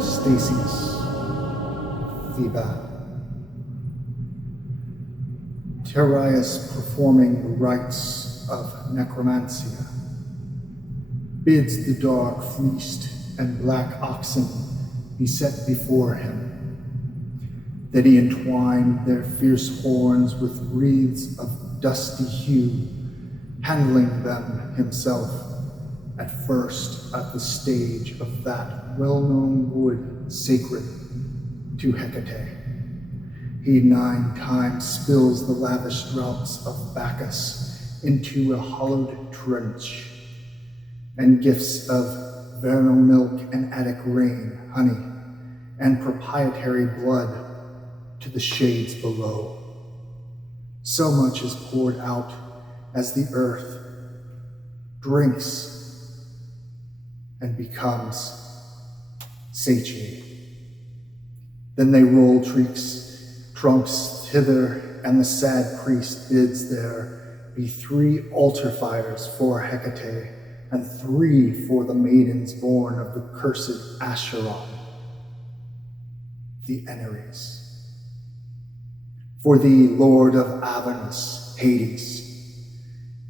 stasis, Sabbat. Terius, performing the rites of necromancy, bids the dark fleeced and black oxen be set before him. Then he entwined their fierce horns with wreaths of dusty hue, handling them himself, at first at the stage of that well-known wood sacred to Hecate. He 9 times spills the lavish draughts of Bacchus into a hollowed trench, and gifts of vernal milk and Attic rain, honey, and proprietary blood to the shades below. So much is poured out as the earth drinks and becomes satiated. Then they roll trunks hither, and the sad priest bids there be 3 altar fires for Hecate, and 3 for the maidens born of the cursed Acheron, the Eneres. For thee, Lord of Avernus, Hades,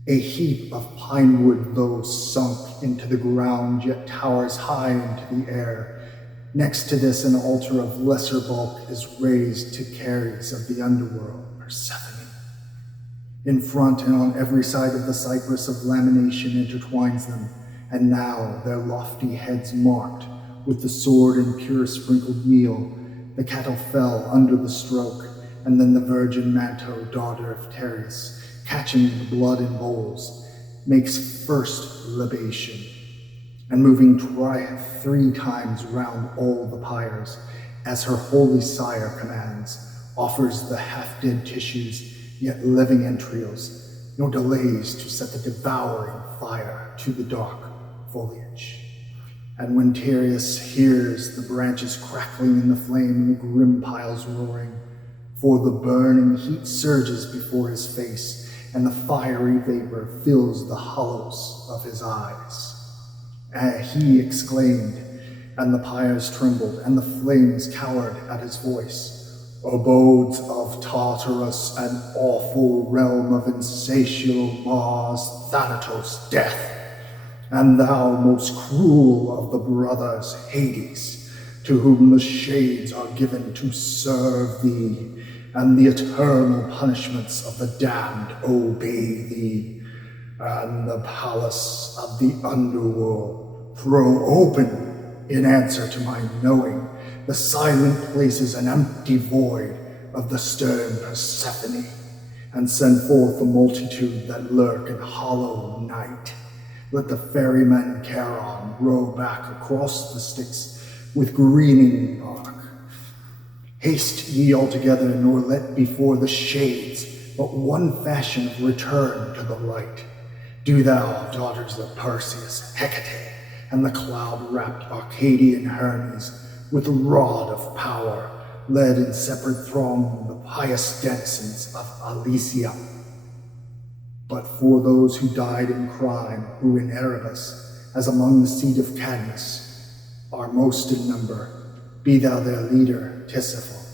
a heap of pine wood though sunk into the ground, yet towers high into the air. Next to this, an altar of lesser bulk is raised to Ceres of the underworld, Persephone. In front and on every side of the cypress of lamination intertwines them, and now their lofty heads marked with the sword and pure sprinkled meal. The cattle fell under the stroke, and then the virgin Manto, daughter of Teres, catching the blood in bowls, makes first libation, and moving 3 times round all the pyres, as her holy sire commands, offers the half-dead tissues, yet living entrails, nor delays to set the devouring fire to the dark foliage. And when Tereus hears the branches crackling in the flame and the grim piles roaring, for the burning heat surges before his face, and the fiery vapor fills the hollows of his eyes. He exclaimed, and the pyres trembled, and the flames cowered at his voice. Abodes of Tartarus, an awful realm of insatiable Mars, Thanatos, death, and thou most cruel of the brothers, Hades, to whom the shades are given to serve thee, and the eternal punishments of the damned obey thee, and the palace of the underworld throw open in answer to my knowing the silent places and empty void of the stern Persephone, and send forth the multitude that lurk in hollow night. Let the ferryman Charon row back across the Styx with greening bark. Haste ye altogether, nor let before the shades but one fashion of return to the light. Do thou, daughters of Perseus, Hecate, and the cloud-wrapped Arcadian Hermes, with the rod of power, led in separate throng the pious denizens of Elysium. But for those who died in crime, who in Erebus, as among the seed of Cadmus, are most in number, be thou their leader, Tisiphon.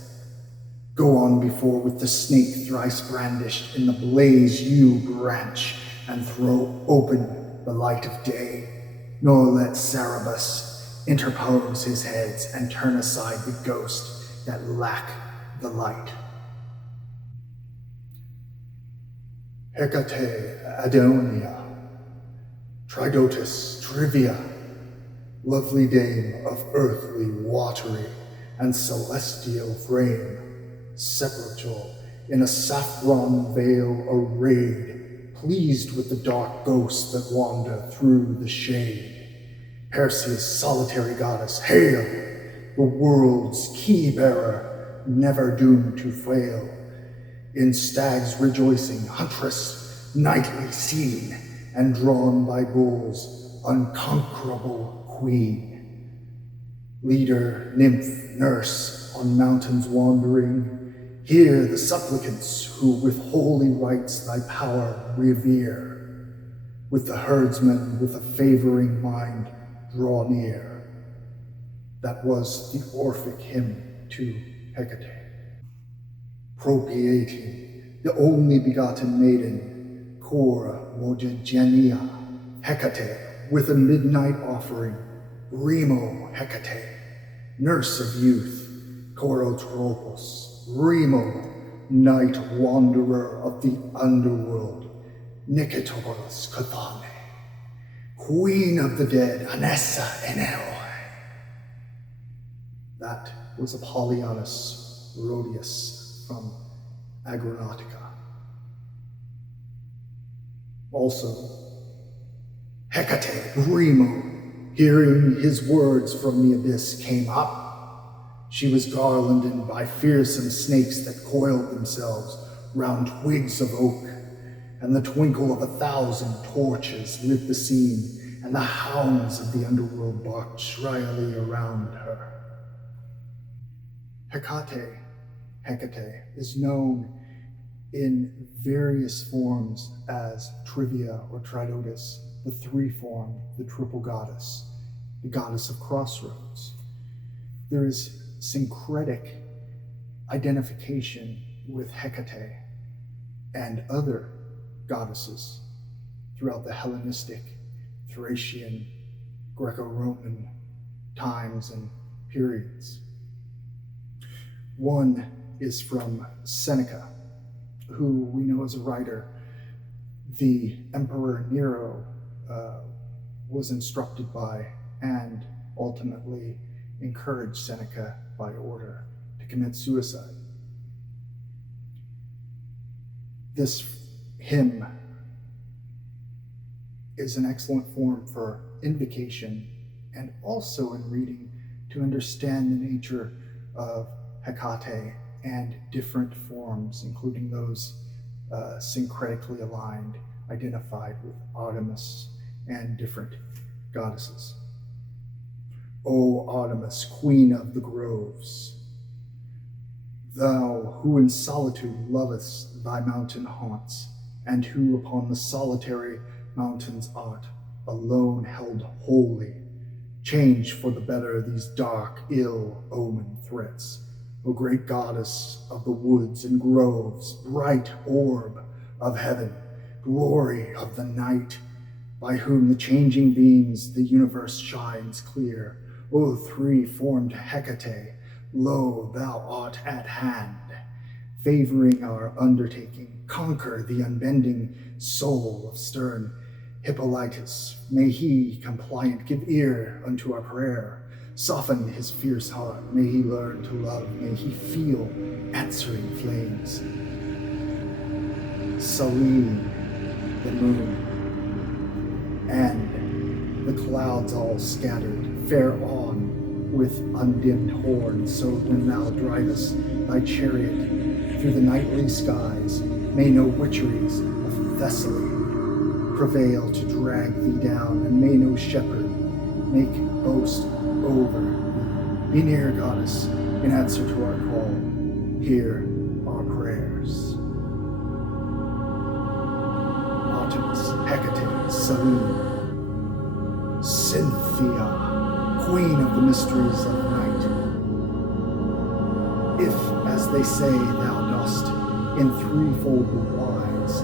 Go on before with the snake thrice brandished in the blaze yew branch, and throw open the light of day, nor let Cerberus interpose his heads and turn aside the ghost that lack the light. Hecate Adonia, Tridotis Trivia, lovely dame of earthly, watery, and celestial frame, sepulchral in a saffron veil arrayed, pleased with the dark ghosts that wander through the shade. Perseus, solitary goddess, hail! The world's key-bearer, never doomed to fail. In stags rejoicing, huntress, nightly seen, and drawn by bulls, unconquerable queen. Leader, nymph, nurse, on mountains wandering, hear the supplicants who with holy rites thy power revere. With the herdsmen with a favoring mind draw near. That was the Orphic hymn to Hecate. Propitiating the only begotten maiden, Cora Mojagenia Hecate, with a midnight offering, Brimo Hecate, nurse of youth, Corotropos, Brimo, night wanderer of the underworld, Nyktipolis Khthonie, queen of the dead, Anessa Eneloi. That was Apollonius Rhodius from Agronautica. Also, Hecate, Brimo, hearing his words from the abyss, came up. She was garlanded by fearsome snakes that coiled themselves round twigs of oak, and the twinkle of 1,000 torches lit the scene, and the hounds of the underworld barked shrilly around her. Hecate is known in various forms as Trivia or Tridotis, the three-form, the triple goddess, the goddess of Crossroads. There is syncretic identification with Hecate and other goddesses throughout the Hellenistic, Thracian, Greco-Roman times and periods. One is from Seneca, who we know as a writer. The Emperor Nero was instructed by and ultimately encouraged Seneca by order to commit suicide. This hymn is an excellent form for invocation and also in reading to understand the nature of Hecate and different forms, including those syncretically aligned, identified with Artemis and different goddesses. O Artemis, queen of the groves, thou who in solitude lovest thy mountain haunts, and who upon the solitary mountains art alone held holy, change for the better these dark, ill-omened threats. O great goddess of the woods and groves, bright orb of heaven, glory of the night, by whom the changing beams the universe shines clear. O three-formed Hecate, lo, thou art at hand, favoring our undertaking. Conquer the unbending soul of stern Hippolytus. May he, compliant, give ear unto our prayer. Soften his fierce heart. May he learn to love. May he feel answering flames. Selene, the moon, and the clouds all scattered, fare on with undimmed horn. So when thou drivest thy chariot through the nightly skies, may no witcheries of Thessaly prevail to drag thee down, and may no shepherd make boast over thee. Be near, goddess, in answer to our call. Hear our prayers. Artemis, Hecate, Selene, Cynthia, queen of the mysteries of night. If, as they say, thou dost in threefold wise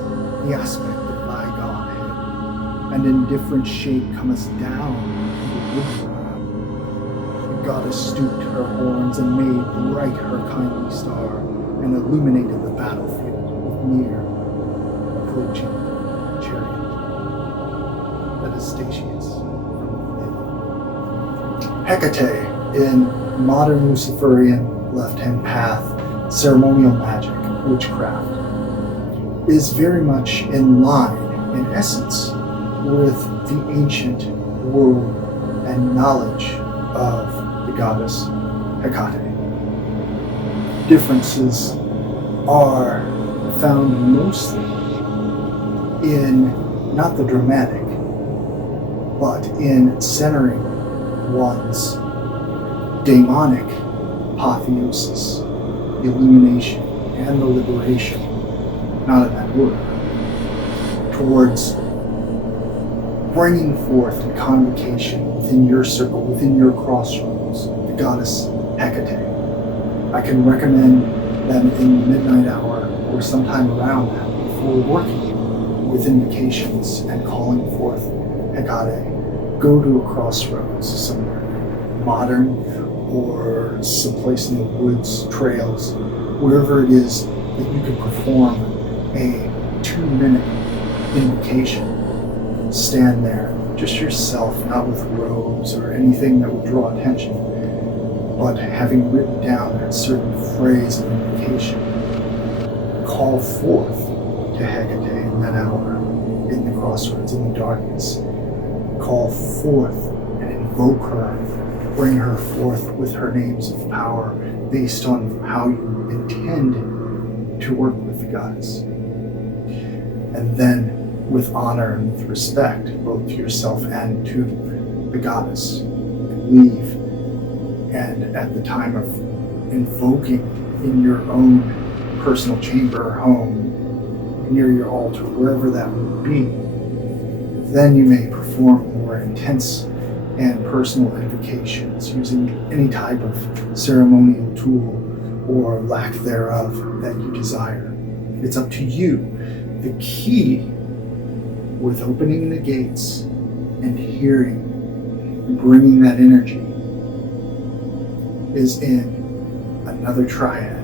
the aspect of thy Godhead, and in different shape comest down to the woodworld, the goddess stooped her horns and made bright her kindly star, and illuminated the battlefield with near approaching chariot. That is Statius from Hecate in modern Luciferian left-hand path ceremonial magic, witchcraft, is very much in line, in essence, with the ancient world and knowledge of the goddess Hecate. Differences are found mostly in not the dramatic, but in centering one's daemonic apotheosis, the illumination, and the liberation, not in that word, towards bringing forth in convocation within your circle, within your crossroads, the the goddess Hecate. I can recommend that in the midnight hour or sometime around that before working with invocations and calling forth Hecate, go to a crossroads somewhere, modern or someplace in the woods, trails, wherever it is that you can perform a 2-minute invocation. Stand there, just yourself, not with robes or anything that would draw attention, but having written down a certain phrase of invocation. Call forth to Hecate in that hour, in the crossroads, in the darkness. Call forth and invoke her, bring her forth with her names of power based on how you intend to work with the goddess. And then, with honor and with respect, both to yourself and to the goddess, leave. And at the time of invoking in your own personal chamber or home, near your altar, wherever that would be, then you may perform more intense and personal invocations using any type of ceremonial tool or lack thereof that you desire. It's up to you. The key with opening the gates and hearing and bringing that energy is in another triad.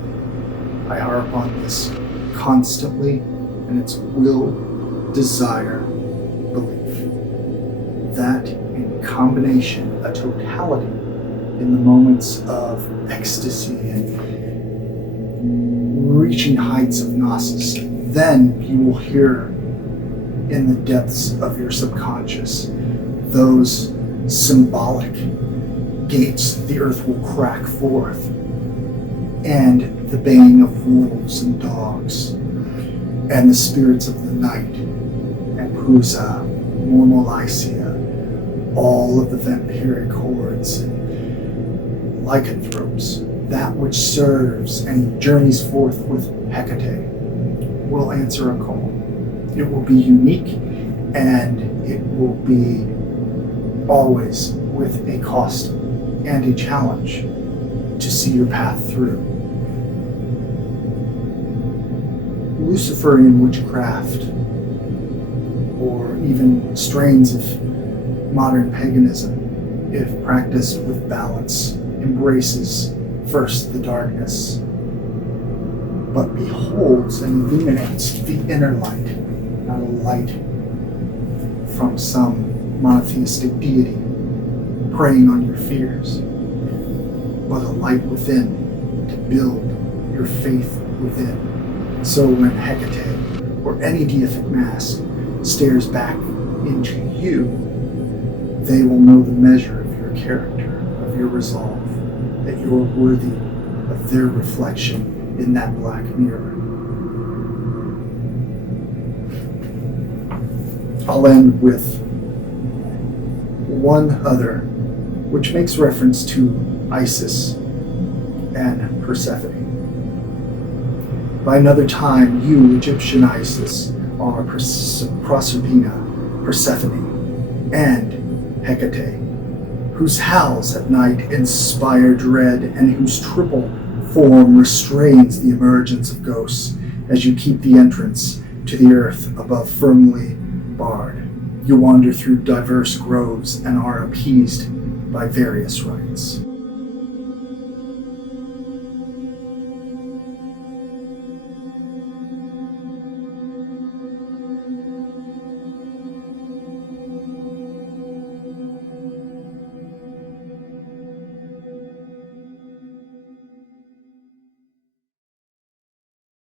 I harp on this constantly, and it's will, desire, belief. That in combination, a totality in the moments of ecstasy and reaching heights of gnosis, then you will hear in the depths of your subconscious those symbolic gates. The earth will crack forth, and the baying of wolves and dogs, and the spirits of the night, and Pusa, Mormolycia, all of the vampiric hordes and lycanthropes, that which serves and journeys forth with Hecate, will answer a call. It will be unique, and it will be always with a cost and a challenge to see your path through. Luciferian witchcraft, or even strains of modern paganism, if practiced with balance, embraces first the darkness, but beholds and illuminates the inner light, not a light from some monotheistic deity preying on your fears, but a light within to build your faith within. So when Hecate or any deific mask stares back into you, they will know the measure of your character, of your resolve, that you are worthy of their reflection in that black mirror. I'll end with one other, which makes reference to Isis and Persephone. By another time, you, Egyptian Isis, are Proserpina, Persephone, and Hecate, whose howls at night inspire dread and whose triple form restrains the emergence of ghosts as you keep the entrance to the earth above firmly barred. You wander through diverse groves and are appeased by various rites.